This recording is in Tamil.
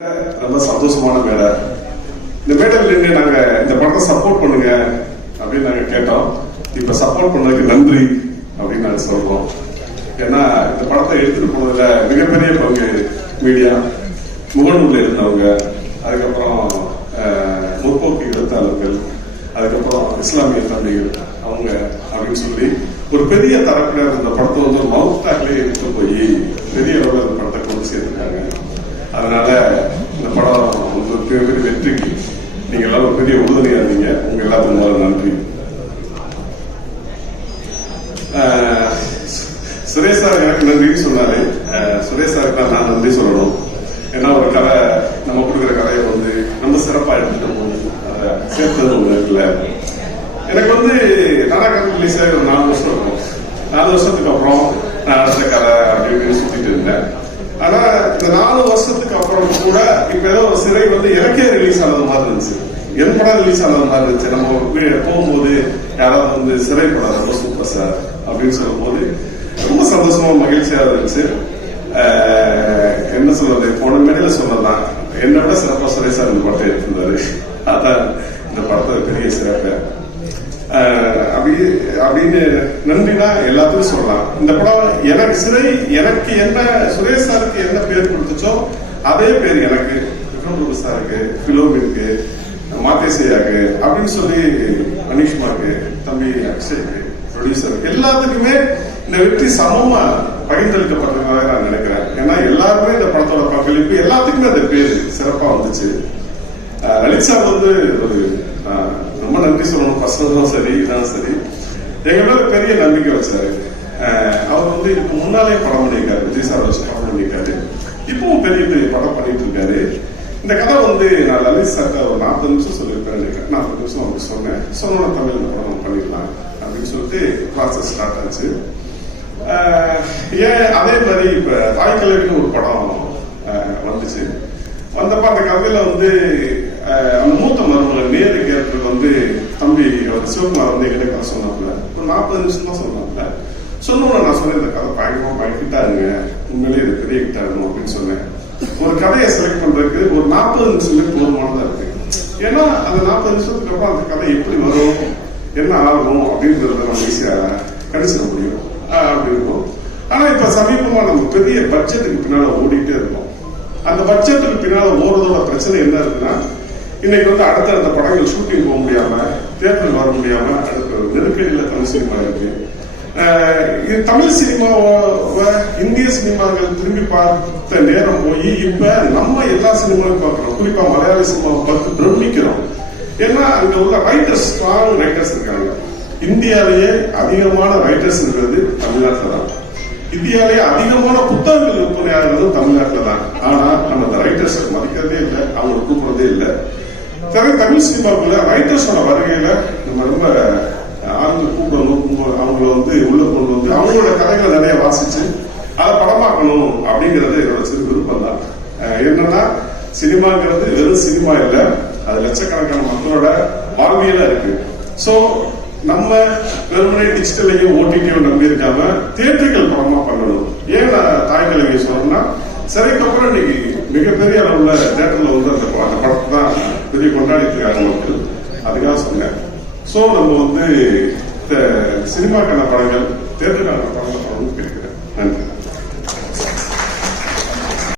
ரொம்ப சந்தோஷமான மேடை. இந்த மேடையில் நின்று நாங்க இந்த படத்தை சப்போர்ட் பண்ணுங்க அப்படின்னு நாங்க கேட்டோம். இப்ப சப்போர்ட் பண்ணதுக்கு நன்றி அப்படின்னு நாங்க சொல்றோம். ஏன்னா இந்த படத்தை எடுத்துட்டு போனதுல மிகப்பெரிய பங்கு மீடியா, முகநூல்ல இருந்தவங்க, அதுக்கப்புறம் முற்போக்கு எழுத்தாளர்கள், அதுக்கப்புறம் இஸ்லாமிய தம்பிகள் அவங்க அப்படின்னு சொல்லி ஒரு பெரிய தரப்பினர் இந்த படத்தை வந்து ஒரு மவுத்தாக்களே எடுத்து போய் பெரிய அளவில் இந்த படத்தை கொண்டு சேர்த்துருக்காங்க. அதனால இந்த படம் ஒரு பெரிய வெற்றிக்கு நீங்க எல்லாரும் ஒரு பெரிய உறுதுணையா இருந்தீங்க. உங்க எல்லாத்துக்கும் முதல்ல நன்றி. சுரேஷ் சார் எனக்கு நன்றின்னு சொன்னாரு. சுரேஷ் சாருக்கு தான் நான் நன்றி சொல்லணும். ஏன்னா ஒரு கதை நம்ம கொடுக்குற கதையை வந்து நம்ம சிறப்பா எடுத்துட்டு போகணும், அதை சேர்த்தது ஒண்ணு இருக்குல்ல. எனக்கு வந்து நானா கதை ரிலீஸ் ஆகி ஒரு 4 வருஷம் இருக்கும். 4 வருஷத்துக்கு அப்புறம் நான் அடுத்த கதை அப்படின்னு சுத்திட்டு இருந்தேன். ஆனா இந்த 4 வருஷத்துக்கு அப்புறம் கூட இப்ப ஏதோ ஒரு சிறை வந்து எனக்கே ரிலீஸ் ஆனது மாதிரி இருந்துச்சு. என் படம் ரிலீஸ் ஆனது மாதிரி இருந்துச்சு. நம்ம போகும்போது யாராவது வந்து சிறை படம் ரொம்ப சூப்பர் சார் அப்படின்னு சொல்லும் போது ரொம்ப சந்தோஷமா மகிழ்ச்சியா இருந்துச்சு. என்ன சொல்றது, போன மேடையில சொன்னதான் என்னை விட சிறப்பா சுரேஷ் சார் இந்த படத்தை எடுத்திருந்தாரு. அதான் இந்த படத்தை பெரிய சிறப்பு அப்படின்னு நன்றினா எல்லாத்துக்கும் சொல்லலாம். இந்த படம் எனக்கு சிறை, எனக்கு என்ன சுரேஷ் சாருக்கு என்ன பேர் கொடுத்துச்சோ அதே பேர் எனக்கு, விக்ரம் சாருக்கு, பிலோமினுக்கு, மாத்தேசையாக்கு அப்படின்னு சொல்லி அனிஷ்மாக்கு, தம்பி அக்ஷய்க்கு, ப்ரொடியூசருக்கு எல்லாத்துக்குமே இந்த வெற்றி சமமா பகிர்ந்தளிக்கப்பட்டதாக நான் நினைக்கிறேன். ஏன்னா எல்லாருமே இந்த படத்தோட பங்களிப்பு எல்லாத்துக்குமே அந்த பேர் சிறப்பா வந்துச்சு. லலித் சார் வந்து ஒரு ரொம்ப நன்றி சொல்லணும். பர்சனலும் சரி, இதான் சரி, எங்க மேல பெரிய நம்பிக்கை வச்சாரு. அவர் வந்து இதுக்கு முன்னாலே படம் பண்ணியிருக்காரு, விஜய் சார் வச்சு படம் பண்ணியிருக்காரு. இப்பவும் பெரிய பெரிய படம் பண்ணிட்டு இருக்காரு. இந்த கதை வந்து நான் லலித் சார்ட்ட ஒரு 40 நிமிஷம் சொல்லியிருப்பேன் நினைக்கிறேன். 40 நிமிஷம் அவருக்கு சொன்ன தமிழ் இந்த படம் பண்ணிடலாம் அப்படின்னு சொல்லிட்டு ப்ராசஸ் ஸ்டார்ட் ஆச்சு. ஏன் அதே மாதிரி இப்ப தாய் கல்வின்னு ஒரு படம் வந்துச்சு. வந்தப்ப அந்த கதையில வந்து அந்த மூத்த மருமகளை நேரு கேரக்டருக்கு வந்து தம்பி அவர் சிவகுமார் வந்து எங்கிட்ட கதை சொன்னாப்புல ஒரு 40 நிமிஷம் தான் சொன்னாப்புல. சொன்னோன்னு நான் சொன்னேன், இந்த கதை பயங்கரமா ஹிட்டாருங்க, உண்மையிலேயே இது பெரிய ஹிட்டாருங்க அப்படின்னு சொன்னேன். ஒரு கதையை செலக்ட் பண்றதுக்கு ஒரு 40 நிமிஷமே போதுமானதா இருக்கு. ஏன்னா அந்த 40 நிமிஷத்துக்கு அப்புறம் அந்த கதை எப்படி வரும், என்ன ஆகும் அப்படின்றத நம்ம ஈஸியா கணிச்சிட முடியும் அப்படி இருக்கும். ஆனா இப்ப சமீபமா நம்ம பெரிய பட்ஜெட்டுக்கு பின்னால ஓடிட்டே இருக்கோம். அந்த பட்ஜெட்டுக்கு பின்னால ஓடுறதோட பிரச்சனை என்ன இருக்குன்னா, இன்னைக்கு வந்து அடுத்த படங்கள் ஷூட்டிங் போக முடியாம, தியேட்டர் வர முடியாம அடுத்த நெருக்கடியில தமிழ் சினிமா இருக்கு. இது தமிழ் சினிமாவை இந்திய சினிமாக்கள் திரும்பி பார்த்த நேரம் போய் இப்ப நம்ம எல்லா சினிமாவும் பார்க்கிறோம். குறிப்பா மலையாள சினிமாவை பார்த்து பிரமிக்கிறோம். ஏன்னா அங்க உள்ள ரைட்டர்ஸ், ஸ்ட்ராங் ரைட்டர்ஸ் இருக்காங்க. இந்தியாவிலேயே அதிகமான ரைட்டர்ஸ் இருக்கிறது தமிழ்நாட்டில் தான். இந்தியாவிலேயே அதிகமான புத்தகங்கள் விற்பனையாளர்களும் தமிழ்நாட்டில் தான். ஆனா நம்ம அந்த ரைட்டர்ஸ் மதிக்கிறதே இல்லை, அவங்களை கூப்பிடுறதே இல்லை. தமிழ் சினிமாவுக்குள்ள ரைட்டர்ஸோட வருகையில நம்ம ரொம்ப ஆளுங்க கூப்பிடணும், அவங்கள வந்து உள்ள கொண்டு வந்து அவங்களோட கதைகளை நிறைய வாசிச்சு அதை படமாக்கணும் அப்படிங்கிறது என்னோட சிறு விருப்பம் தான். என்னன்னா சினிமாங்கிறது வெறும் சினிமா இல்லை, அது லட்சக்கணக்கான மக்களோட வாழ்வியலா இருக்கு. சோ நம்ம வெறுமனே டிஜிட்டலையும் ஓடிடியும் நம்பி இருக்காம தியேட்டர்கள் படமா பண்ணணும். ஏன் நான் தாய் கல்வியை சொல்றேன்னா, சிறைக்கு அப்புறம் இன்னைக்கு மிகப்பெரிய அளவுல தியேட்டர்ல வந்து அந்த படத்தை தான் பெரிய கொண்டாடிட்டு இருக்காங்க மக்கள். அதுக்காக சொன்னேன். சோ நம்ம வந்து சினிமாக்கான படங்கள், தியேட்டருக்கான படங்கள் படம் கேட்கிறேன். நன்றி.